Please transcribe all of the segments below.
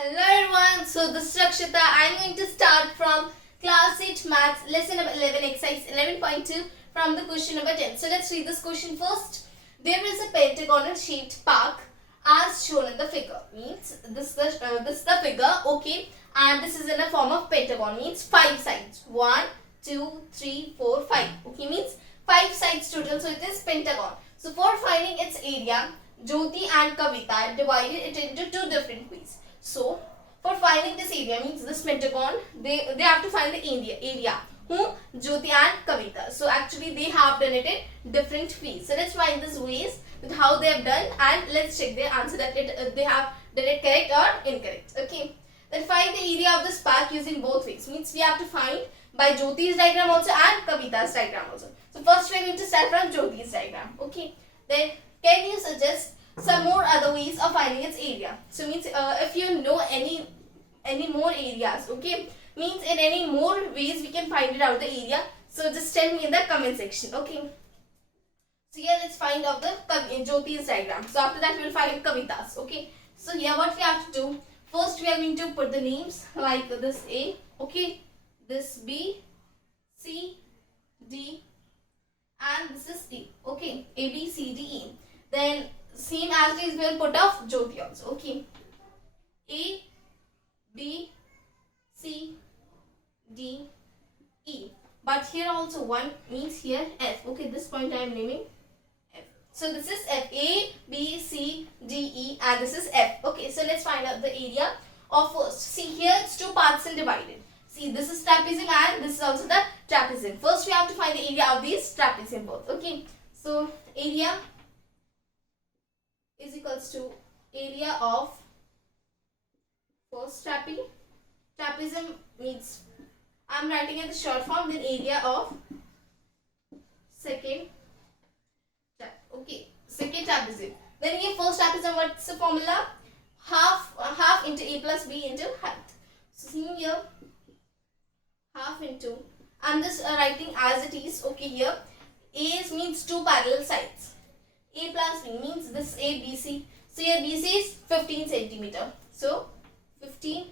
Hello everyone, so this is Rakshita. I'm going to start from class 8 maths lesson number 11 exercise 11.2 from the question number 10. So let's read this question first. There is a pentagonal shaped park as shown in the figure. Means this is the figure, okay, and this is in a form of pentagon, means 5 sides. 1, 2, 3, 4, 5. Okay, means 5 sides total, so it is pentagon. So for finding its area, Jyoti and Kavita divided it into two different ways. So for finding this area, means this pentagon, they have to find the area. Who? Jyoti and Kavita. So actually they have done it in different ways. So let's find these ways with how they have done, and let's check their answer that they have done it correct or incorrect. Okay. Then find the area of this park using both ways. Means we have to find by Jyoti's diagram also and Kavita's diagram also. So first we are going to start from Jyoti's diagram. Okay. Then can you suggest some more other ways of finding its area? So means if you know any more areas, okay, means in any more ways we can find it out the area. So just tell me in the comment section. Okay. So here let's find out the Jyoti's diagram. So after that we will find Kavita's. Okay. So here what we have to do, first we are going to put the names like this A, okay, this B, C, D, and this is E. Okay, A, B, C, D, E. Then same as it is, we will put off Jyoti also. Okay, A, B, C, D, E. But here also one means here F. Okay, this point I am naming F. So this is F. A, B, C, D, E, and this is F. Okay, so let's find out the area of first. See here it's two parts and divided. See, this is trapezium and this is also the trapezium. First we have to find the area of these trapezium both. Okay, so area is equals to area of first trapezium means I'm writing in the short form, then area of second second trapezium. Then here first trapezium, what's the formula? Half into A plus B into height. So see here half into, I'm just writing as it is. Okay, here A means two parallel sides. A plus B means this A, B, C. So here BC is 15 centimeter. So 15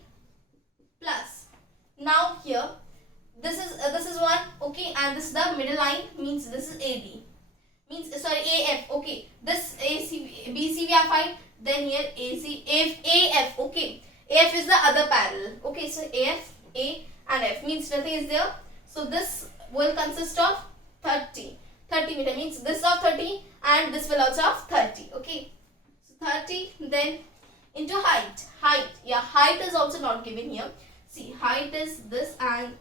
plus. Now here this is one, okay, and this is the middle line, means this is AB. Means sorry, AF. Okay, this AC, BC we have find. Then here AC, AF. Okay, AF is the other parallel. Okay, so AF, A and F means nothing is there. So this will consist of 30 meter, means this of 30 and this will also of 30. Okay, so 30, then into height. Yeah, height is also not given here. See, height is this and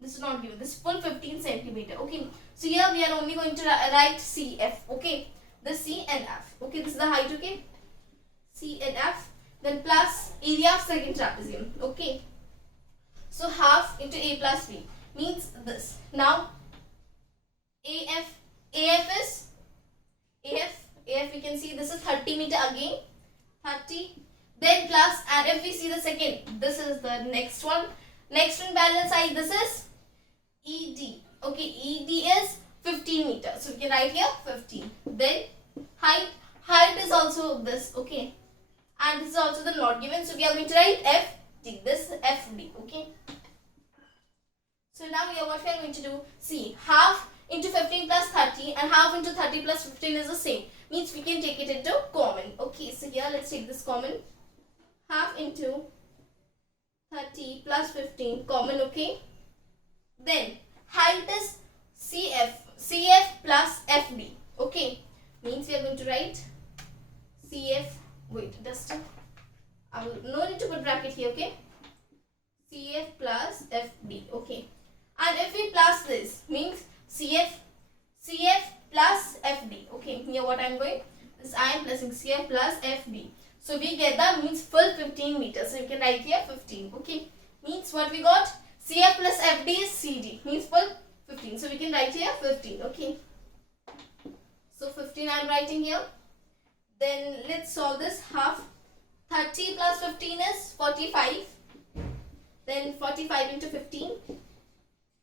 this is not given. This full 15 centimeter. Okay, so here we are only going to write CF. Okay, this C and F. Okay, this is the height. Okay, C and F, then plus area of second trapezium. Okay, so half into A plus B means this. Now AF is AF we can see this is 30 meter again, 30, then plus, and if we see the second, this is the next one parallel side, this is ED. Okay, ED is 15 meter, so we can write here 15. Then height is also this. Okay, and this is also the not given, so we are going to write FD. This is FD. Okay, so now here what we are going to do, see, half into 15 plus 30 and half into 30 plus 15 is the same, means we can take it into common. Okay, so here let's take this common, half into 30 plus 15 common. Okay, then height is CF plus FB. Okay, means we are going to write CF, wait, just no need to put bracket here. Okay, CF plus FB. Okay, and if we plus this means CF plus FB. Okay, here what I am going, this I am plusing CF plus FB. So we get the means full 15 meters. So you can write here 15. Okay, means what we got, CF plus FD is CD, means full 15. So we can write here 15. Okay, so 15 I am writing here. Then let's solve this. Half 30 plus 15 is 45. Then 45 into 15.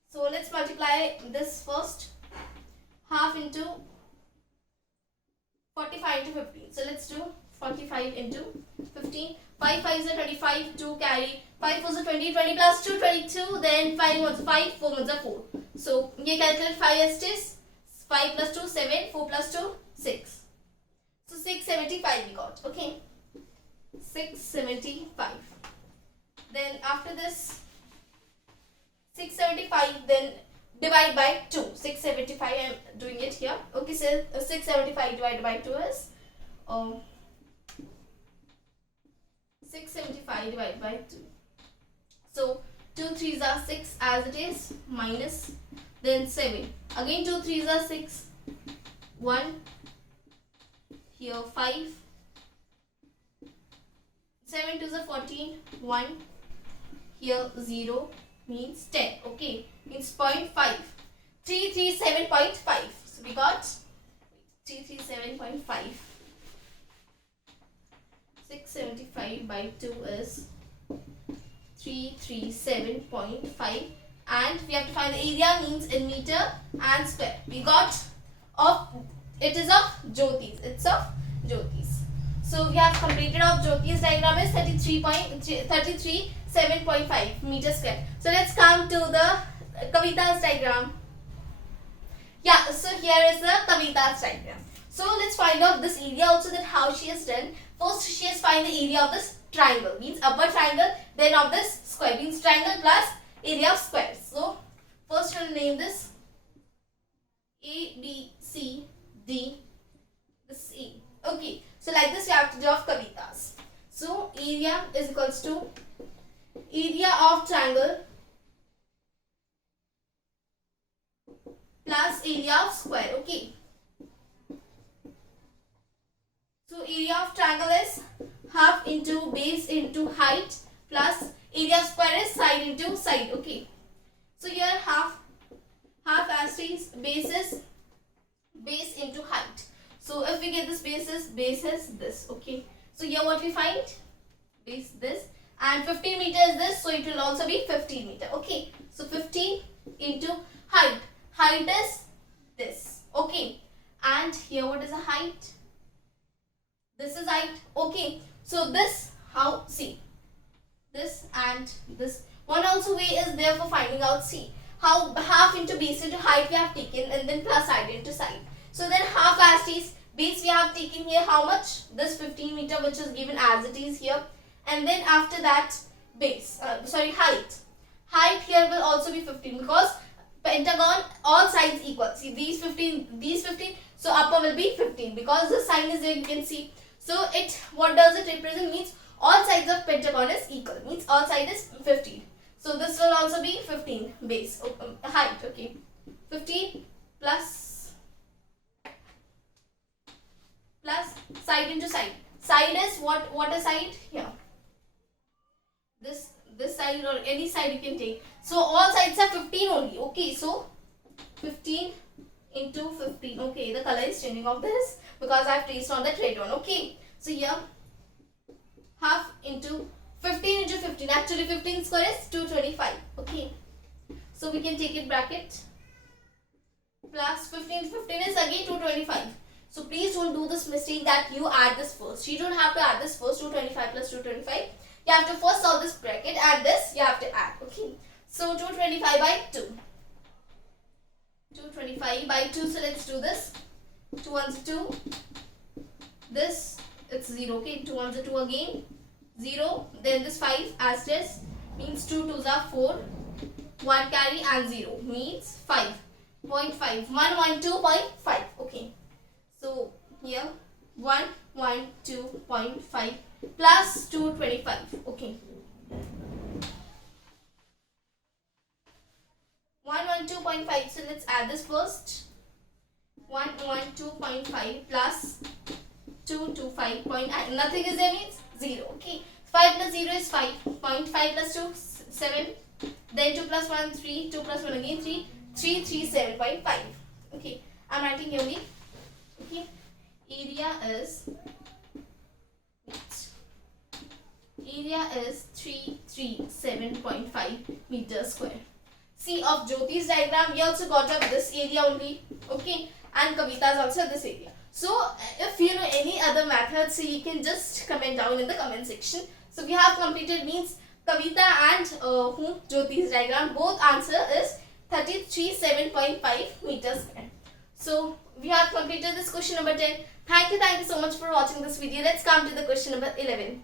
So let's multiply this first. Half into 45 into 15. So let's do 45 into 15. 5 5s are 25, 2 carry, 5 4s are 20, 20 plus 2 22, then 5 1s are 5, 4 1s are 4. So ये calculate 5 as is 5 plus 2 7, 4 plus 2 6. So 675 we got. Okay, 675. Then after this 675, then divide by 2. 675, I am doing it here. Okay, so 675 divided by 2 is 675 divided by 2. So 2 3s are 6 as it is, minus, then 7. Again 2 3s are 6. 1. Here 5. 7 2s are 14. 1. Here 0 means 10. Okay, means 0.5. 337.5. So we got 337.5. 675 by 2 is 337.5, and we have to find the area, means in meter and square. We got of, it is of Jyoti's. It's of Jyoti's. So we have completed of Jyoti's diagram is 37.5 meter square. So let's come to the Kavita's diagram. Yeah, so here is the Kavita's diagram. So let's find out this area also, that how she has done. First she has find the area of this triangle, means upper triangle, then of this square, means triangle plus area of squares. So first we'll name this A, B, C, D, this E. Okay, so like this we have to do of Kavita's. So area is equals to area of triangle plus area of square. Okay, so area of triangle is half into base into height plus area of square is side into side. Okay, so here half as is base into height. So if we get this base is this. Okay, so here what we find, base this, and 15 meter is this, so it will also be 15 meter. Okay, so 15 into height is this. Okay, and here what is the height? This is height. Okay, so this, how, see, this and this. One also way is there for finding out, see, how half into base into height we have taken, and then plus side into side. So then half as it is base we have taken here, how much? This 15 meter, which is given as it is here, and then after that base, height here will also be 15, because pentagon all sides equal. See, these 15, so upper will be 15, because the sign is there, you can see. So it, what does it represent, means all sides of pentagon is equal, means all side is 15. So this will also be 15 base, height. Okay, 15 plus side into side. Side is what is side here? This side or any side you can take. So all sides are 15 only. Okay, so 15 into 15. Okay, the color is changing of this because I have traced on the red one. Okay, so here half into 15 into 15. Actually 15 square is 225. Okay, so we can take it bracket plus 15 is again 225. So please don't do this mistake that you add this first. You don't have to add this first. 225 plus 225. You have to first solve this bracket, and this you have to add. Okay, so 225 by 2. 225 by 2. So let's do this. 2 ones are 2. This, it's 0. Okay, 2 ones are 2 again. 0. Then this 5 as this means 2 2s are 4. 1 carry and 0 means 5.5. 112.5. Okay, so here 112.5 plus 225. Okay, 112.5. So let's add this first. 112.5 plus 225. Nothing is there means 0. Okay, 5 plus 0 is 5. 0.5 plus 2 7. Then 2 plus 1 3. 2 plus 1 again 3. 337.5. Okay, I'm writing here only. Okay, area is 337.5 meters square. See, of Jyoti's diagram we also got up this area only. Okay, and Kavita's also this area. So if you know any other methods, so you can just comment down in the comment section. So we have completed, means Kavita and Jyoti's diagram, both answer is 37.5 meters square. So we have completed this question number 10. Thank you so much for watching this video. Let's come to the question number 11.